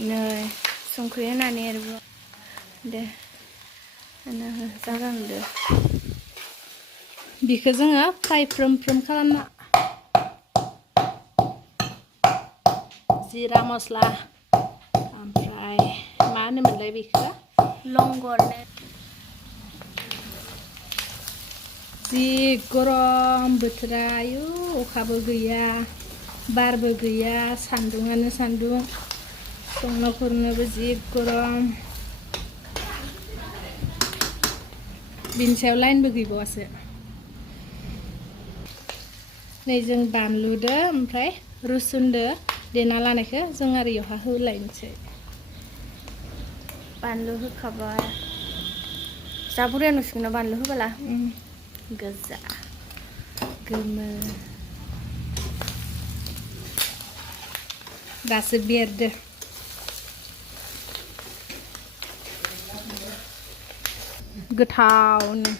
नै संख्रि होनानै आरोबाव दे जागांदो बेखौ जोङो फ्राय फ्रोम खालामना जिरा मस्ला ओमफ्राय मा होनोमोनलाय बेखौ लंगरनो जि गरम बोथोरा आयु अखाबो गैया बारबो गैया सान्दुङानो सान्दुं संनो खुरनोबो जि गरम बिनि सायाव लाइनबो गैबावासो नै जों बानलुदो ओमफ्राय रुसुनदो देना लानायखौ जों आरो इयावहा होलायनोसै बानलु होखाबाय जा बुरजा नुसिगोन बानलु होबाला गोजा गोमो दासो बेरदो गोथावनो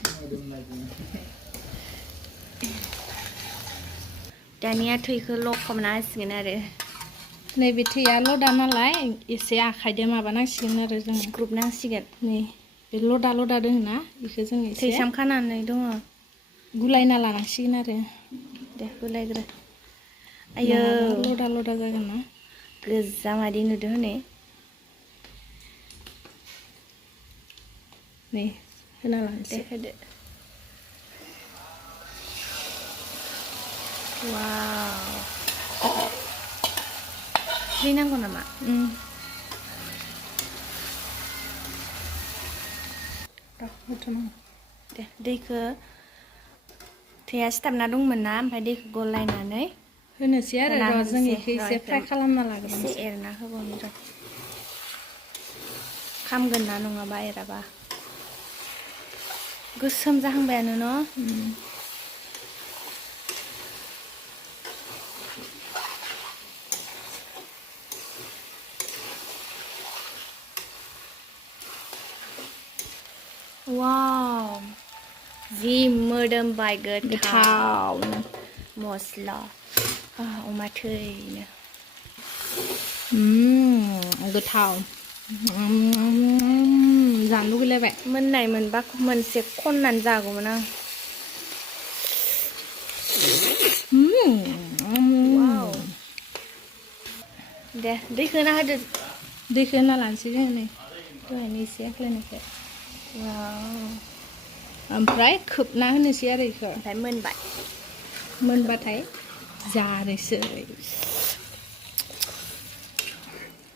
दानिया थैखौ लखबना होसिगोन आरो नैबे थैया लदा नालाय एसे आखाइजों माबानांसिगोन आरो जों सिख्रुबनांसिगोन नै बे लदा दोङो ना बेखौ जों एसे थैसाम खानानै दङ गुलायना लानांसिगोन आरो दे गुलायग्रो आयो लदा जागोन ना गोजा मादि नुदो हनै नै होना लानोसै होदो वाव दै नांगौ नामा दे दैखौ थैया सिथाबना दंमोन ना ओमफ्राय दैखौ गलायनानै होनोसै आरो जों बेखौ एसे फ्राय खालामना लागोन एसे एरना होबावनो र' खामगोन ना नङाबा एराबा गोसोम जाहांबायानो न' वाव जि मोदोमबाय गोथाव मस्ला अमा थैनो गोथाव जानो लुगैलायबाय मोननाय मोनबा मोनसे खननानै जागौमोन आं वाव दे दैखौ होना होदो दैखौ होना लानोसै जोङो नै दहायनो एसे आख्लायनायखाय ओमफ्राय खोबना होनोसै आरो बेखौ ओमफ्राय मोनबाथाय जानोसै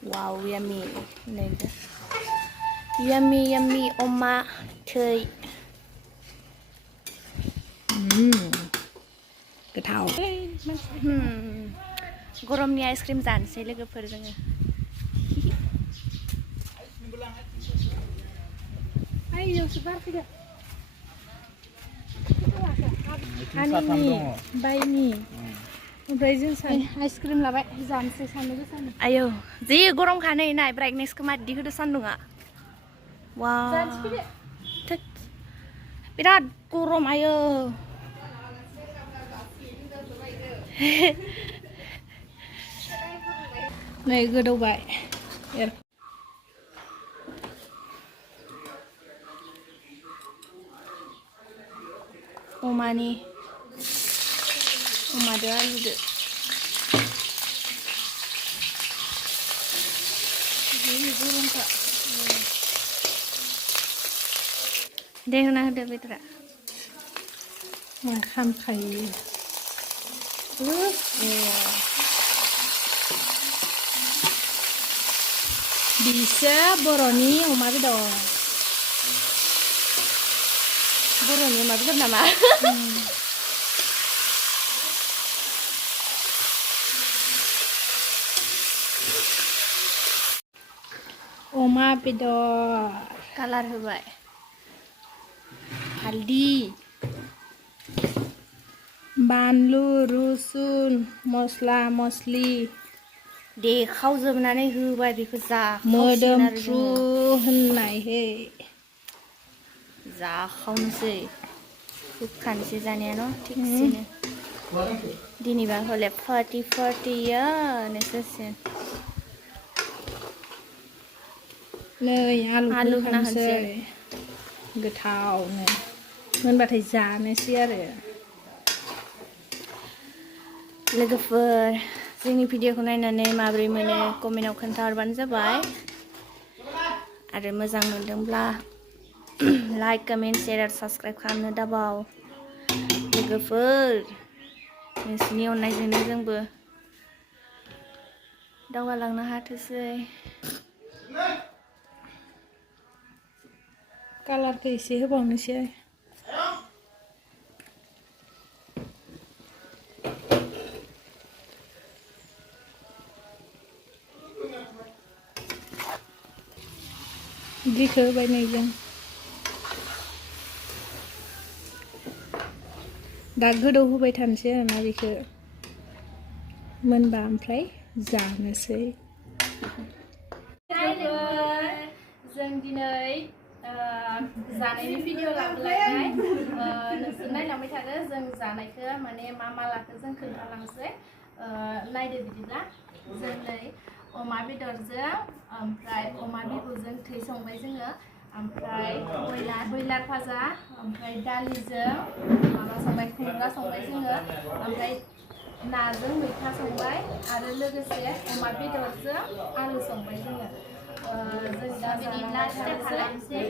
वाव याम्मी नै याम्मी अमा थै गोथाव गरमनि आइसक्रिम जानोसै लोगोफोर जोङो आयौसो बारफैदो बायनि ओमफ्राय जों आइसक्रिम लाबाय जानोसै सानदुं गोसानो आयौ जि गरम खानै नाय ब्राइटनेसखौ मादि होदो सान्दुङा वाव बिराद गरम आयौ नै गोदौबाय अमादो आलुदो दे होना होदो बेदरा खामखायो बिसो बर'नि अमा बेदर बर'नि अमा बेदर नामा अमा बेदर कालार होबाय हालदि बानलु रुसुन मस्ला मस्लि देखावजोबनानै होबाय बेखौ मोदोमफ्रु होननाय हे जाखावनोसै होखानोसै जानाया न' थिगसेनो दिनैबा हले फार्टियानो जासिगोन नै आलु होना होखानोसै होनोसै गोथावनो मोनबाथाय जानोसै आरो लोगोफोर जोंनि भिडिअखौ नायनानै माबोरै मोनो कमेन्टआव खोन्थाहरबानो जाबाय आरो मोजां मोनदोंब्ला लाइक कमेन्ट शेयार आरो साबस्क्राइब खालामनो दाबाव लोगोफोर नोंसिनि अननायजोंनो जोंबो दावगालांनो हाथोंसै कालारखौ एसे होबावनोसै दैखौ होबाय नै जों दा गोदौ होबाय थानोसै आरोना बेखौ मोनबा ओमफ्राय जानोसै जों दिनै जानायनि भिडिअ लाबोलायनाय नोंसोर नायलांबाय थादो जों जानायखौ माने मा लाखो जों खोन्थालांसै नायदो बिदिब्ला जों नै अमा बेदरजों ओमफ्राय अमा बिबुजों थै संबाय जोङो ओमफ्राय बयलार भाजा ओमफ्राय दालिजों माबा संबाय खुमब्रा संबाय जोङो ओमफ्राय नाजों मैथा संबाय आरो लोगोसे अमा बेदरजों आलु संबाय जोङो जों दा बिदिब्ला स्टार्ट खालामसै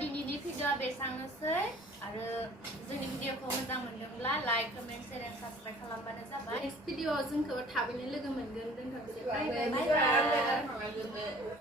दिनैनि भिडिअआ बेसेबांनोसै आरो जोंनि भिडिअखौ मोजां मोनदोंब्ला like comment share and subscribe खालामबानो जाबाय नेक्स्ट भिडिअआव जोंखौ थाबैनो लोगो मोनगोन दोनथ'नोसै बाय बाय